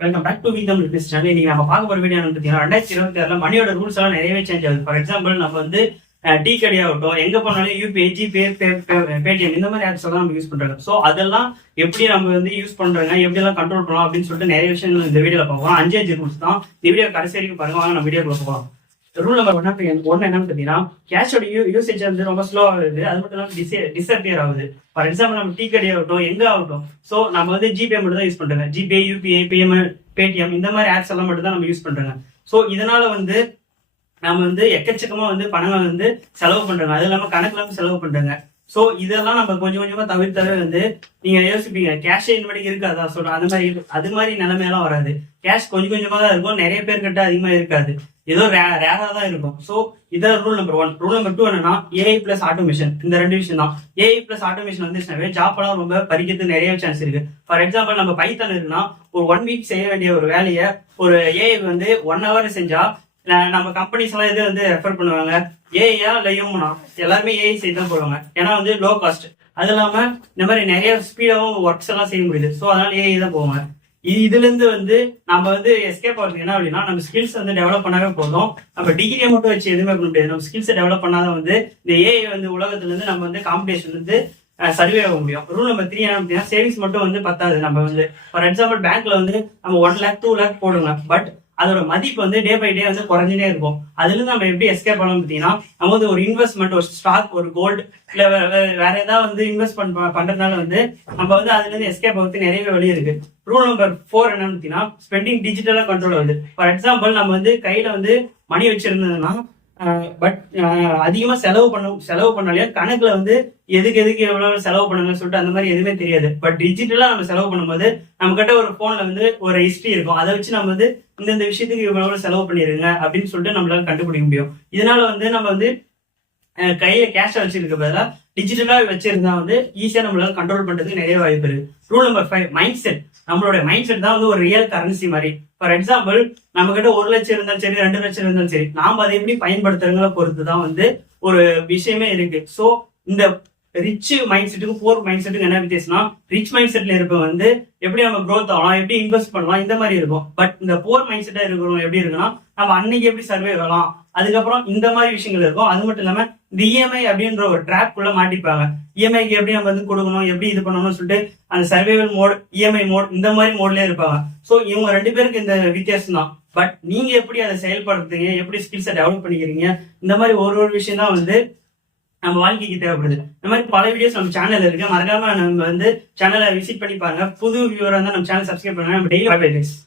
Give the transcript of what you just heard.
Welcome back to விதம் business channel. இன்னைக்கு நம்ம பார்க்க போற வீடியோ பார்த்தீங்கன்னா 2026 மணியோட ரூல்ஸ் எல்லாம் நிறையவே சேஞ்ச் ஆகுது. ஃபார் எக்ஸாம்பிள் நம்ம வந்து டீ கடையாகட்டும், எங்க போனாலும் யூபிஐ, ஜிபே, பேடிஎம் இந்த மாதிரி ஆப்ஸ் எல்லாம் நம்ம யூஸ் பண்றாங்க. ஸோ அதெல்லாம் எப்படி நம்ம வந்து யூஸ் பண்றாங்க, எப்படி எல்லாம் கண்ட்ரோல் பண்ணலாம் அப்படின்னு சொல்லிட்டு நிறைய விஷயங்கள் இந்த வீடியோல பார்க்கலாம். 5 ரூல்ஸ் தான் இந்த வீடியோ கடைசி வரைக்கும் பாருங்க. வாங்க நம்ம வீடியோக்குள்ள போகலாம். ரூல் நம்பர் ஒன்னு என்னன்னு பார்த்தீங்கன்னா, கேஷோட யூசேஜ் வந்து ரொம்ப ஸ்லோ ஆகுது. அது மட்டும் இல்லாமல் டிஸ்அப்பியர் ஆகுது. ஃபார் எக்ஸாம்பிள் நம்ம டீ கடை ஆகட்டும், எங்க ஆகட்டும், ஸோ நம்ம வந்து ஜிபே மட்டும் தான் யூஸ் பண்றாங்க. ஜிபே, யூபிஐ, பேடிஎம் இந்த மாதிரி ஆப்ஸ் எல்லாம் மட்டும் தான் நம்ம யூஸ் பண்றாங்க. ஸோ இதனால வந்து நம்ம வந்து எக்கச்சக்கமா வந்து பணங்களை வந்து செலவு பண்றாங்க. அது இல்லாம கணக்குல வந்து செலவு பண்றாங்க. ஸோ இதெல்லாம் நம்ம கொஞ்சம் கொஞ்சமா தவிர்த்தாவே வந்து நீங்க யோசிப்பீங்க, கேஷே இன்வெடிக்கு இருக்காதா சொல்றேன். அந்த மாதிரி அது மாதிரி நிலைமையெல்லாம் வராது. கேஷ் கொஞ்சம் கொஞ்சமா தான் இருக்கும். நிறைய பேர் கிட்ட அதிகமா இருக்காது. ஏதோ ரேரா தான் இருக்கும். ஸோ இதான் ரூல் நம்பர் 1. ரூல் நம்பர் 2 என்னன்னா, ஏஐ பிளஸ் ஆட்டோமேஷன். இந்த ரெண்டு விஷயம் தான். ஏஐ பிளஸ் ஆட்டோமேஷன் வந்துச்சுனாவே ஜாப் எல்லாம் ரொம்ப பறிக்கிறதுக்கு நிறைய சான்ஸ் இருக்கு. ஃபார் எக்ஸாம்பிள் நம்ம பைத்தான் இருக்குன்னா, ஒரு 1 வீக் செய்ய வேண்டிய ஒரு வேலையை ஒரு ஏஐ வந்து 1 hour செஞ்சா நம்ம கம்பெனிஸ் எல்லாம் எது வந்து ரெஃபர் பண்ணுவாங்க, ஏஐயா இல்ல ஹியூமனா? எல்லாருமே ஏஐ செய்து தான் போடுவாங்க. ஏன்னா வந்து லோ காஸ்ட். அது இல்லாம இந்த மாதிரி நிறைய ஸ்பீடாவும் ஒர்க்ஸ் எல்லாம் செய்ய முடியுது. ஸோ அதனால ஏஐ தான் போவாங்க. இதுல இருந்து வந்து நம்ம வந்து எஸ்கேப் ஆகுறது என்ன அப்படின்னா, நம்ம ஸ்கில்ஸ் வந்து டெவலப் பண்ணாவே போதும். நம்ம டிகிரியை மட்டும் வச்சு எதுவுமே பண்ண முடியாது. நம்ம ஸ்கில்ஸை டெவலப் பண்ணாதான் வந்து இந்த ஏஐ வந்து உலகத்துல இருந்து நம்ம வந்து காம்படிஷன் வந்து சர்வே ஆக முடியும். ரூல் நம்பர் 3 என்ன அப்படின்னா, சேவிங்ஸ் மட்டும் வந்து பத்தாது. நம்ம வந்து ஃபார் எக்ஸாம்பிள் பேங்க்ல வந்து நம்ம 1 lakh 2 lakh போடுங்க. பட் அதோட மதிப்பு வந்து டே பை டே வந்து குறைஞ்சிட்டே இருக்கும். அதுல இருந்து நம்ம எப்படி எஸ்கேப் பண்ணலாம் பார்த்தீங்கன்னா, நம்ம வந்து ஒரு இன்வெஸ்ட்மெண்ட், ஒரு ஸ்டாக், ஒரு கோல்டு இல்ல வேற ஏதாவது வந்து இன்வெஸ்ட் பண்றதுனால வந்து நம்ம வந்து அதுல இருந்து எஸ்கேப் ஆகுது நிறைய வழி இருக்கு. ரூல் நம்பர் 4 என்னன்னு பார்த்தீங்கன்னா, ஸ்பெண்டிங் டிஜிட்டலா கண்ட்ரோல் ஆகுது. ஃபார் எக்ஸாம்பிள் நம்ம வந்து கையில வந்து மணி வச்சிருந்ததுன்னா பட் அதிகமா செலவு பண்ணாலே கணக்குல வந்து எதுக்கு எவ்வளவு செலவு பண்ணுங்கன்னு சொல்லிட்டு அந்த மாதிரி எதுவுமே தெரியாது. பட் டிஜிட்டலா நம்ம செலவு பண்ணும்போது நம்ம கிட்ட ஒரு போன்ல வந்து ஒரு ஹிஸ்டரி இருக்கும். அதை வச்சு நம்ம வந்து இந்த விஷயத்துக்கு இவ்வளவு செலவு பண்ணிருங்க அப்படின்னு சொல்லிட்டு நம்மளால கண்டுபிடிக்க முடியும். இதனால வந்து நம்ம வந்து கையில கேஷா வச்சிருக்க பதிலா டிஜிட்டலா வச்சிருந்தா வந்து ஈஸியா நம்மளால கண்ட்ரோல் பண்றதுக்கு நிறைய வாய்ப்பு இருக்கு. Rule number 5 mind set. நம்மளோட மைண்ட் செட் தான் வந்து ஒரு ரியல் கரன்சி மாதிரி. ஃபார் எக்ஸாம்பிள் நம்ம கிட்ட 1 லட்சம் இருந்தாலும் சரி, 2 லட்சம் இருந்தாலும் சரி, நாம அதை எப்படி பயன்படுத்துறதுங்களை பொறுத்து தான் வந்து ஒரு விஷயமே இருக்கு. ஸோ இந்த ரிச் மைண்ட் செட்டுக்கு போர் மைண்ட் செட்டுக்கு என்ன வித்தியாசம்னா, ரிச் மைண்ட் செட்ல இருப்ப வந்து எப்படி நம்ம க்ரோத் ஆகலாம், எப்படி இன்வெஸ்ட் பண்ணலாம் இந்த மாதிரி இருக்கும். பட் இந்த போர் மைண்ட் செட்டா இருக்கிறவங்க எப்படி இருக்குன்னா, நம்ம அன்னைக்கு எப்படி சர்வே ஆகலாம், அதுக்கப்புறம் இந்த மாதிரி விஷயங்கள் இருக்கும். அது மட்டும் இல்லாம இந்த இஎம்ஐ அப்படின்ற ஒரு ட்ராப் குள்ள மாட்டிப்பாங்க. இஎம்ஐக்கு எப்படி நம்ம வந்து கொடுக்கணும், எப்படி இது பண்ணணும்னு சொல்லிட்டு அந்த சர்வைவல் மோட், இஎம்ஐ மோட் இந்த மாதிரி மோட்லயே இருப்பாங்க. ஸோ இவங்க 2 பேருக்கு இந்த வித்தியாசம் தான். பட் நீங்க எப்படி அதை செயல்படுத்துறீங்க, எப்படி ஸ்கில்ஸை டெவலப் பண்ணிக்கிறீங்க, இந்த மாதிரி ஒரு விஷயம் தான் வந்து நம்ம வாழ்க்கைக்கு தேவைப்படுது. இந்த மாதிரி பல வீடியோஸ் நம்ம சேனல் இருக்கு. மறக்காம நம்ம வந்து சேனலை விசிட் பண்ணி பாருங்க. புது வியூவரா இருந்தா நம்ம சேனல் சப்ஸ்கிரைப் பண்ணுங்க. நம்ம டெய்லி